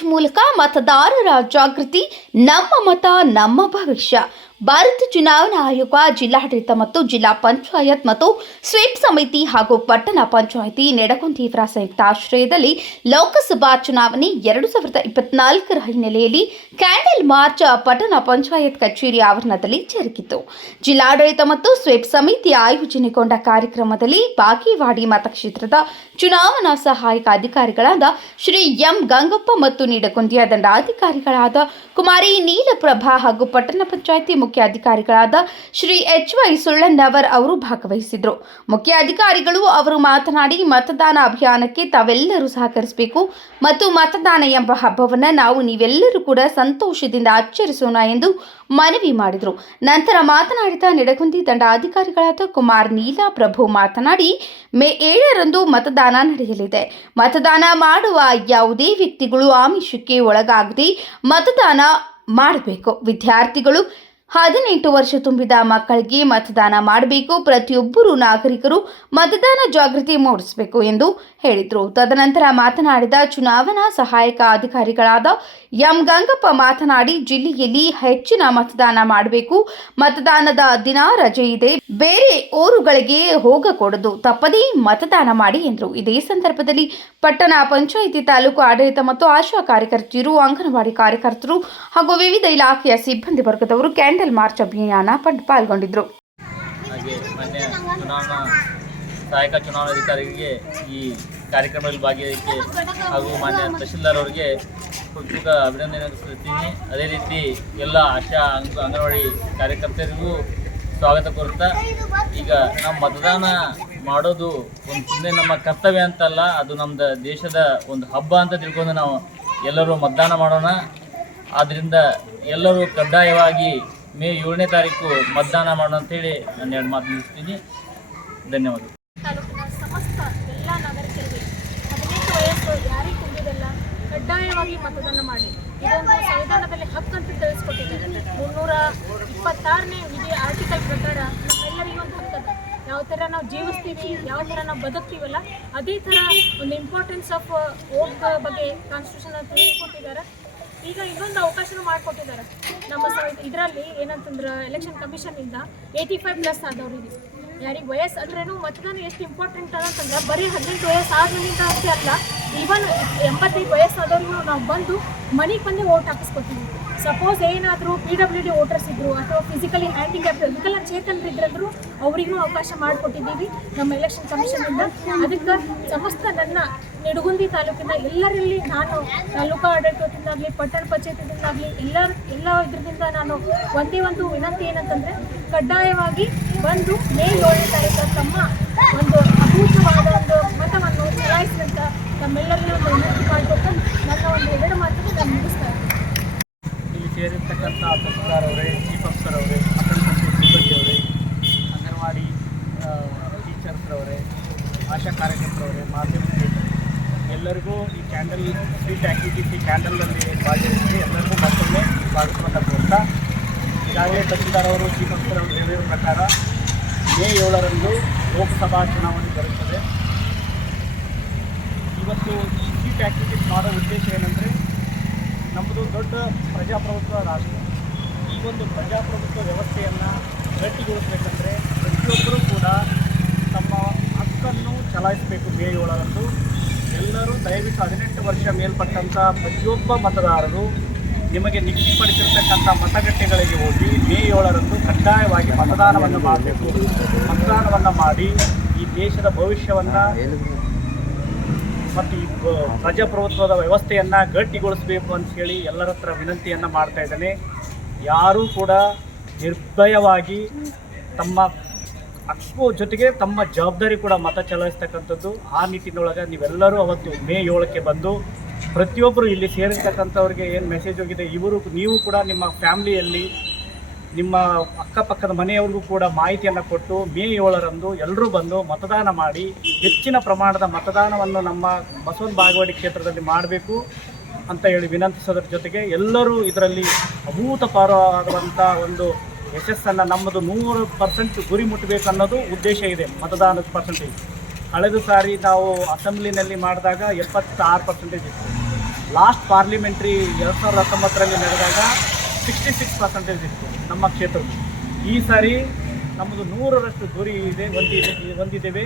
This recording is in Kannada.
ಮಾರ್ಚ್ ಮೂಲಕ ಮತದಾರರ ಜಾಗೃತಿ, ನಮ್ಮ ಮತ ನಮ್ಮ ಭವಿಷ್ಯ. ಭಾರತ ಚುನಾವಣಾ ಆಯೋಗ ಜಿಲ್ಲಾಡಳಿತ ಮತ್ತು ಜಿಲ್ಲಾ ಪಂಚಾಯತ್ ಮತ್ತು ಸ್ವೀಪ್ ಸಮಿತಿ ಹಾಗೂ ಪಟ್ಟಣ ಪಂಚಾಯಿತಿ ನಿಡಗುಂದಿ ಇವರ ಸಂಯುಕ್ತ ಆಶ್ರಯದಲ್ಲಿ ಲೋಕಸಭಾ ಚುನಾವಣೆ 2024ರ ಹಿನ್ನೆಲೆಯಲ್ಲಿ ಕ್ಯಾಂಡಲ್ ಮಾರ್ಚ್ ಪಟ್ಟಣ ಪಂಚಾಯತ್ ಕಚೇರಿ ಆವರಣದಲ್ಲಿ ಜರುಗಿತು. ಜಿಲ್ಲಾಡಳಿತ ಮತ್ತು ಸ್ವೀಪ್ ಸಮಿತಿ ಆಯೋಜನೆಗೊಂಡ ಕಾರ್ಯಕ್ರಮದಲ್ಲಿ ಬಾಗೇವಾಡಿ ಮತಕ್ಷೇತ್ರದ ಚುನಾವಣಾ ಸಹಾಯಕ ಅಧಿಕಾರಿಗಳಾದ ಶ್ರೀ ಎಂ ಗಂಗಪ್ಪ ಮತ್ತು ನಿಡಗುಂದಿಯ ದಂಡಾಧಿಕಾರಿಗಳಾದ ಕುಮಾರಿ ನೀಲಪ್ರಭಾ ಹಾಗೂ ಪಟ್ಟಣ ಪಂಚಾಯಿತಿ ಮುಖ್ಯ ಅಧಿಕಾರಿಗಳಾದ ಶ್ರೀ ಎಚ್.ವೈ. ಸುಳ್ಳಣ್ಣವರ್ ಅವರು ಭಾಗವಹಿಸಿದರು. ಮುಖ್ಯ ಅಧಿಕಾರಿಗಳು ಅವರು ಮಾತನಾಡಿ, ಮತದಾನ ಅಭಿಯಾನಕ್ಕೆ ತಾವೆಲ್ಲರೂ ಸಹಕರಿಸಬೇಕು ಮತ್ತು ಮತದಾನ ಎಂಬ ಹಬ್ಬವನ್ನು ನಾವು ನೀವೆಲ್ಲರೂ ಕೂಡ ಸಂತೋಷದಿಂದ ಆಚರಿಸೋಣ ಎಂದು ಮನವಿ ಮಾಡಿದರು. ನಂತರ ಮಾತನಾಡಿದ ನಿಡಗುಂದಿ ದಂಡಾಧಿಕಾರಿಗಳಾದ ಕುಮಾರ್ ನೀಲಪ್ರಭು ಮಾತನಾಡಿ, ಮೇ 7ರಂದು ಮತದಾನ ನಡೆಯಲಿದೆ. ಮತದಾನ ಮಾಡುವ ಯಾವುದೇ ವ್ಯಕ್ತಿಗಳು ಆಮಿಷಕ್ಕೆ ಒಳಗಾಗದೆ ಮತದಾನ ಮಾಡಬೇಕು. ವಿದ್ಯಾರ್ಥಿಗಳು 18 ವರ್ಷ ತುಂಬಿದ ಮಕ್ಕಳಿಗೆ ಮತದಾನ ಮಾಡಬೇಕು. ಪ್ರತಿಯೊಬ್ಬರು ನಾಗರಿಕರು ಮತದಾನ ಜಾಗೃತಿ ಮೂಡಿಸಬೇಕು ಎಂದು ಹೇಳಿದರು. ತದನಂತರ ಮಾತನಾಡಿದ ಚುನಾವಣಾ ಸಹಾಯಕ ಅಧಿಕಾರಿಗಳಾದ ಎಂ ಗಂಗಪ್ಪ ಮಾತನಾಡಿ, ಜಿಲ್ಲೆಯಲ್ಲಿ ಹೆಚ್ಚಿನ ಮತದಾನ ಮಾಡಬೇಕು. ಮತದಾನದ ದಿನ ರಜೆ ಇದೆ, ಬೇರೆ ಊರುಗಳಿಗೆ ಹೋಗಕೂಡದು, ತಪ್ಪದೇ ಮತದಾನ ಮಾಡಿ ಎಂದರು. ಇದೇ ಸಂದರ್ಭದಲ್ಲಿ ಪಟ್ಟಣ ಪಂಚಾಯಿತಿ, ತಾಲೂಕು ಆಡಳಿತ ಮತ್ತು ಆಶಾ ಕಾರ್ಯಕರ್ತೆಯರು, ಅಂಗನವಾಡಿ ಕಾರ್ಯಕರ್ತರು ಹಾಗೂ ವಿವಿಧ ಇಲಾಖೆಯ ಸಿಬ್ಬಂದಿ ವರ್ಗದವರು ಕ್ಯಾಂಡಲ್ ಮಾರ್ಚ್ ಅಭಿಯಾನ ಪಾಲ್ಗೊಂಡಿದ್ದರು. ಸಹಾಯಕ ಚುನಾವಣಾಧಿಕಾರಿಗೆ ಈ ಕಾರ್ಯಕ್ರಮದಲ್ಲಿ ಭಾಗಿಯಾಗಿ ಹಾಗೂ ಮಾನ್ಯ ತಹಶೀಲ್ದಾರ್ ಅವರಿಗೆ ಹೃತ್ಪೂರ್ವಕ ಅಭಿನಂದನೆ ಸಲ್ಲಿಸ್ತೀನಿ. ಅದೇ ರೀತಿ ಎಲ್ಲ ಆಶಾ ಅಂಗನವಾಡಿ ಕಾರ್ಯಕರ್ತರಿಗೂ ಸ್ವಾಗತ ಕೋರುತ್ತಾ, ಈಗ ನಾವು ಮತದಾನ ಮಾಡೋದು ಒಂದು ಸುಮ್ಮನೆ ನಮ್ಮ ಕರ್ತವ್ಯ ಅಂತಲ್ಲ, ಅದು ನಮ್ಮ ದೇಶದ ಒಂದು ಹಬ್ಬ ಅಂತ ತಿಳ್ಕೊಂಡು ನಾವು ಎಲ್ಲರೂ ಮತದಾನ ಮಾಡೋಣ. ಆದ್ದರಿಂದ ಎಲ್ಲರೂ ಕಡ್ಡಾಯವಾಗಿ ಮೇ 7ನೇ ತಾರೀಕು ಮತದಾನ ಮಾಡೋಣ ಅಂತೇಳಿ ನಾನು 2 ಮಾತು ಮುಗಿಸ್ತೀನಿ. ಧನ್ಯವಾದ. ತಾಲೂಕಿನ ಸಮಸ್ತ ಎಲ್ಲ ನಾಗರಿಕರಿಗೆ 18 ವಯಸ್ಸು ಯಾರಿಗೆ ತುಂಬಿದೆಲ್ಲ ಕಡ್ಡಾಯವಾಗಿ ಮತದಾನ ಮಾಡಿ. ಇದೊಂದು ಸಂವಿಧಾನದಲ್ಲಿ ಹಕ್ಕು ಅಂತ ತಿಳಿಸ್ಕೊಟ್ಟಿದ್ದಾರೆ. 326ನೇ ವಿಧಿ ಆರ್ಟಿಕಲ್ ಪ್ರಕಾರ ನಮ್ಮೆಲ್ಲರಿಗೂ ಒಂದು ಹಕ್ಕದ. ಯಾವ ಥರ ನಾವು ಜೀವಿಸ್ತೀವಿ, ಯಾವ ಥರ ನಾವು ಬದುಕ್ತೀವಲ್ಲ, ಅದೇ ಥರ ಒಂದು ಇಂಪಾರ್ಟೆನ್ಸ್ ಆಫ್ ವೋಟ್ ಬಗ್ಗೆ ಕಾನ್ಸ್ಟಿಟ್ಯೂಷನ್ ತಿಳಿಸ್ಕೊಟ್ಟಿದ್ದಾರೆ. ಈಗ ಇನ್ನೊಂದು ಅವಕಾಶನೂ ಮಾಡಿಕೊಟ್ಟಿದ್ದಾರೆ ನಮ್ಮ ಇದರಲ್ಲಿ. ಏನಂತಂದ್ರೆ ಎಲೆಕ್ಷನ್ ಕಮಿಷನಿಂದ 85+ ಆದವರಿಗೆ, ಯಾರಿಗೆ ವಯಸ್ಸು ಅಂದ್ರೇನು ಮತದಾನ ಎಷ್ಟು ಇಂಪಾರ್ಟೆಂಟ್ ಅಂತಂದ್ರೆ ಬರೀ 18 ವಯಸ್ಸು ಆದ್ಮೇಲಿಂದ ಅಷ್ಟೇ ಅಲ್ಲ, ಈವನ್ 85 ವಯಸ್ಸಾದವ್ರಿಗೂ ನಾವು ಬಂದು ಮನೆಗೆ ಬಂದು ವೋಟ್ ಹಾಕಿಸ್ಕೊತೀವಿ. ಸಪೋಸ್ ಏನಾದರೂ PWD ವೋಟರ್ಸ್ ಇದ್ದರು ಅಥವಾ ಫಿಸಿಕಲಿ ಹ್ಯಾಂಡಿಕ್ಯಾಪ್ಟ್ ವಿಕಲಚೇತನರಿದ್ರಂದ್ರೂ ಅವರಿಗೂ ಅವಕಾಶ ಮಾಡಿಕೊಟ್ಟಿದ್ದೀವಿ ನಮ್ಮ ಎಲೆಕ್ಷನ್ ಕಮಿಷನಿಂದ. ಅದಕ್ಕೆ ಸಮಸ್ತ ನನ್ನ ನಿಡಗುಂದಿ ತಾಲೂಕಿನ ಎಲ್ಲರಲ್ಲಿ ನಾನು ತಾಲೂಕಾ ಆಡಳಿತದಿಂದಾಗಲಿ ಪಟ್ಟಣ ಪಂಚಾಯತಿಯಿಂದಾಗಲಿ ಎಲ್ಲ ಇದರಿಂದ ನಾನು ಒಂದೇ ಒಂದು ವಿನಂತಿ ಏನಂತಂದರೆ, ಕಡ್ಡಾಯವಾಗಿ ಬಂದು ಮೇ 7ನೇ ತಾರೀಕು ತಮ್ಮ ಒಂದು ಅಭೂತವಾದ ಒಂದು ಮತವನ್ನು ಚಲಾಯಿಸಿದಂಥ ನಮ್ಮೆಲ್ಲರಿಗೂ ಒಂದು ವಿನಂತಿ ಮಾಡಿಕೊಟ್ಟು ನನ್ನ ಒಂದು 2 ಮಾತನ್ನು ನಾನು ಮುಗಿಸ್ತಾ ಇದ್ದೀನಿ. ಇಲ್ಲಿ ಸೇರಿರ್ತಕ್ಕಂಥ ತಹಸೀಲ್ದಾರ್ ಅವರೇ, ಚೀಫ್ ಆಫೀಸರ್ ಅವರೇ, ಪಟ್ಟಣ ಪಂಚಾಯತ್ ಸಿಬ್ಬಂದಿಯವರೇ, ಅಂಗನವಾಡಿ ಟೀಚರ್ಸ್ರವರೇ, ಆಶಾ ಕಾರ್ಯಕರ್ತರವರೇ, ಮಾಧ್ಯಮ ಎಲ್ಲರಿಗೂ ಈ ಕ್ಯಾಂಡಲ್ ಸ್ವೀಟ್ ಆ್ಯಕ್ಟಿವಿಟಿ ಕ್ಯಾಂಡಲ್ನಲ್ಲಿ ಭಾಗವಹಿಸಿ ಎಲ್ಲರಿಗೂ ಮತ್ತೊಮ್ಮೆ ಸ್ವಾಗತವನ್ನು ಕೋರ್ತಾ, ಈಗಾಗಲೇ ತಹಸೀಲ್ದಾರ್ ಅವರು, ಚೀಫ್ ಆಫೀಸರ್ ಅವರು ಹೇಳಿರೋ ಪ್ರಕಾರ ಮೇ 7ರಂದು ಲೋಕಸಭಾ ಚುನಾವಣೆ ಬರುತ್ತದೆ. ಇವತ್ತು ಈ ಸ್ವೀಟ್ ಆ್ಯಕ್ಟಿವಿಟೀಸ್ ಮಾಡೋ ಉದ್ದೇಶ ಏನಂದರೆ, ನಮ್ಮದು ದೊಡ್ಡ ಪ್ರಜಾಪ್ರಭುತ್ವ ರಾಷ್ಟ್ರ. ಈ ಒಂದು ಪ್ರಜಾಪ್ರಭುತ್ವ ವ್ಯವಸ್ಥೆಯನ್ನು ಗಟ್ಟಿಗೊಳಿಸಬೇಕಂದ್ರೆ ಪ್ರತಿಯೊಬ್ಬರೂ ಕೂಡ ತಮ್ಮ ಹಕ್ಕನ್ನು ಚಲಾಯಿಸಬೇಕು. ಮೇ 7ರಂದು ಎಲ್ಲರೂ ದಯವಿಟ್ಟು 18 ವರ್ಷ ಮೇಲ್ಪಟ್ಟಂಥ ಪ್ರತಿಯೊಬ್ಬ ಮತದಾರರು ನಿಮಗೆ ನಿಗದಿಪಡಿಸಿರ್ತಕ್ಕಂಥ ಮತಗಟ್ಟೆಗಳಿಗೆ ಹೋಗಿ ಮೇ 7ರಂದು ಕಡ್ಡಾಯವಾಗಿ ಮತದಾನವನ್ನು ಮಾಡಬೇಕು. ಮತದಾನವನ್ನು ಮಾಡಿ ಈ ದೇಶದ ಭವಿಷ್ಯವನ್ನು ಮತ್ತು ಈ ಪ್ರಜಾಪ್ರಭುತ್ವದ ವ್ಯವಸ್ಥೆಯನ್ನು ಗಟ್ಟಿಗೊಳಿಸಬೇಕು ಅಂತ ಹೇಳಿ ಎಲ್ಲರ ಹತ್ರ ವಿನಂತಿಯನ್ನು ಮಾಡ್ತಾ ಇದ್ದೇನೆ. ಯಾರೂ ಕೂಡ ನಿರ್ಭಯವಾಗಿ ತಮ್ಮ ಹಕ್ಕು ಜೊತೆಗೆ ತಮ್ಮ ಜವಾಬ್ದಾರಿ ಕೂಡ ಮತ ಚಲಾಯಿಸ್ತಕ್ಕಂಥದ್ದು. ಆ ನಿಟ್ಟಿನೊಳಗೆ ನೀವೆಲ್ಲರೂ ಅವತ್ತು ಮೇ 7ಕ್ಕೆ ಬಂದು ಪ್ರತಿಯೊಬ್ಬರು ಇಲ್ಲಿ ಸೇರಿರ್ತಕ್ಕಂಥವ್ರಿಗೆ ಏನು ಮೆಸೇಜ್ ಹೋಗಿದೆ, ನೀವು ಕೂಡ ನಿಮ್ಮ ಫ್ಯಾಮ್ಲಿಯಲ್ಲಿ ನಿಮ್ಮ ಅಕ್ಕಪಕ್ಕದ ಮನೆಯವ್ರಿಗೂ ಕೂಡ ಮಾಹಿತಿಯನ್ನು ಕೊಟ್ಟು ಮೇ 7ರಂದು ಎಲ್ಲರೂ ಬಂದು ಮತದಾನ ಮಾಡಿ ಹೆಚ್ಚಿನ ಪ್ರಮಾಣದ ಮತದಾನವನ್ನು ನಮ್ಮ ಬಸವನ ಬಾಗೇವಾಡಿ ಕ್ಷೇತ್ರದಲ್ಲಿ ಮಾಡಬೇಕು ಅಂತ ಹೇಳಿ ವಿನಂತಿಸೋದ್ರ ಜೊತೆಗೆ ಎಲ್ಲರೂ ಇದರಲ್ಲಿ ಅಭೂತಪೂರ್ವವಾದಂಥ ಒಂದು ಯಶಸ್ಸನ್ನು ನಮ್ಮದು 100% ಗುರಿ ಮುಟ್ಟಬೇಕು ಅನ್ನೋದು ಉದ್ದೇಶ ಇದೆ. ಮತದಾನದ ಪರ್ಸೆಂಟೇಜ್ ಕಳೆದ ಸಾರಿ ನಾವು ಅಸೆಂಬ್ಲಿನಲ್ಲಿ ಮಾಡಿದಾಗ 76% ಇತ್ತು. ಲಾಸ್ಟ್ ಪಾರ್ಲಿಮೆಂಟ್ರಿ 2019ರಲ್ಲಿ ನಡೆದಾಗ 66% ಇತ್ತು ನಮ್ಮ ಕ್ಷೇತ್ರದ್ದು. ಈ ಸಾರಿ ನಮ್ಮದು 100ರಷ್ಟು ಗುರಿ ಹೊಂದಿದ್ದೇವೆ.